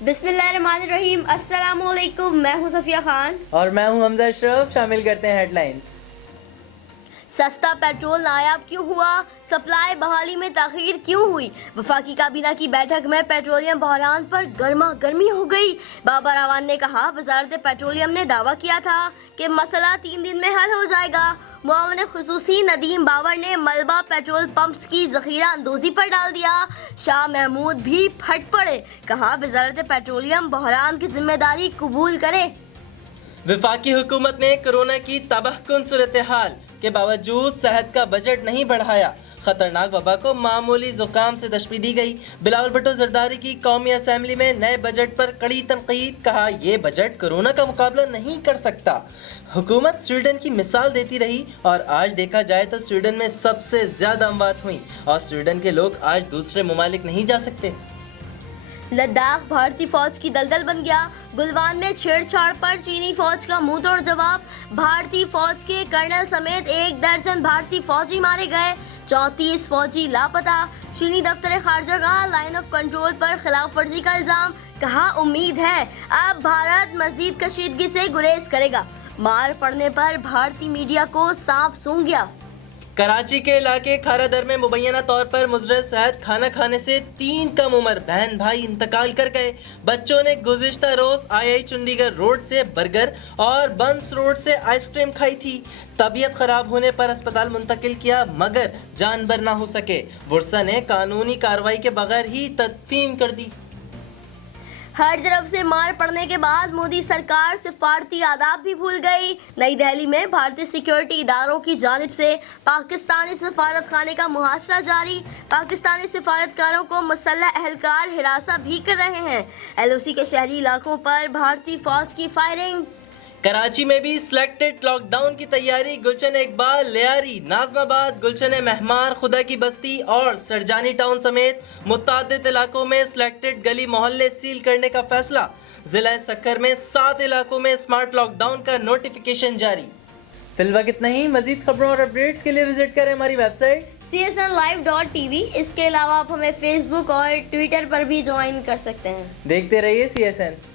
बिस्मिल्लाहिर्रहमानिर्रहीम। अस्सलाम वालेकुम। मैं हूं सफिया खान और मैं हूं हमजा अशरफ। शामिल करते हैं हेडलाइंस। सस्ता पेट्रोल नायाब क्यों हुआ? सप्लाई बहाली में ताखीर क्यों हुई? वफाकी काबीना की बैठक में पेट्रोलियम बहरान पर गर्मा गर्मी हो गई। बाबर अवान ने कहा, वजारत पेट्रोलियम ने दावा किया था कि मसला 3 दिन में हल हो जाएगा। मुआविन खुसूसी नदीम बाबर ने मलबा पेट्रोल पंप्स की जखीरा अंदोजी पर डाल दिया। शाह महमूद भी फट पड़े, कहा वजारत पेट्रोलियम बहरान की जिम्मेदारी कबूल करे। वफाकी हुकूमत ने कोरोना की तबाहकुन सूरत हाल के बावजूद सेहत का बजट नहीं बढ़ाया। खतरनाक वबा को मामूली जुकाम से तशबीह दी गई। बिलावल भुट्टो जरदारी की कौमी असम्बली में नए बजट पर कड़ी तनकीद, कहा ये बजट कोरोना का मुकाबला नहीं कर सकता। हुकूमत स्वीडन की मिसाल देती रही और आज देखा जाए तो स्वीडन में सबसे ज्यादा अमवात हुई और स्वीडन के लोग आज दूसरे ममालिक नहीं जा सकते। लद्दाख भारतीय फौज की दलदल बन गया। गुलवान में छेड़छाड़ पर चीनी फौज का मुंह तोड़ जवाब। भारतीय फौज के कर्नल समेत 1 दर्जन भारतीय फौजी मारे गए, 34 फौजी लापता। चीनी दफ्तर खारजा का लाइन ऑफ कंट्रोल पर खिलाफ वर्जी का इल्जाम, कहा उम्मीद है अब भारत मजीद कशीदगी से गुरेज करेगा। मार पड़ने पर भारतीय मीडिया को सांप सूंघ गया। कराची के इलाके खारादर में मुबैना तौर पर मुजर सेहत खाना खाने से 3 कम उम्र बहन भाई इंतकाल कर गए। बच्चों ने गुज़िश्ता रोज आई चंडीगढ़ रोड से बर्गर और बंस रोड से आइसक्रीम खाई थी। तबीयत खराब होने पर अस्पताल मुंतकिल किया मगर जान बर ना हो सके। बुरसा ने कानूनी कार्रवाई के बगैर ही तदफीन कर दी। हर तरफ से मार पड़ने के बाद मोदी सरकार सिफारती आदाब भी भूल गई। नई दिल्ली में भारतीय सिक्योरिटी इदारों की जानिब से पाकिस्तानी सफारत खाने का मुहासरा जारी। पाकिस्तानी सिफारतकारों को मुसल्लह अहलकार हिरासा भी कर रहे हैं। LOC के शहरी इलाकों पर भारतीय फौज की फायरिंग। कराची में भी सिलेक्टेड लॉकडाउन की तैयारी। गुलशन इकबाल, लियारी, नाजमाबाद, गुलशन मेहमान, खुदा की बस्ती और सरजानी टाउन समेत मुतअद्दिद इलाकों में सिलेक्टेड गली मोहल्ले सील करने का फैसला। जिला सक्कर में 7 इलाकों में स्मार्ट लॉकडाउन का नोटिफिकेशन जारी। फिलहाल इतना ही। मजीद खबरों और अपडेट्स के लिए विजिट करें हमारी वेबसाइट CSNlive.tv। इसके अलावा आप हमें फेसबुक और ट्विटर पर भी ज्वाइन कर सकते हैं। देखते रहिए CSN।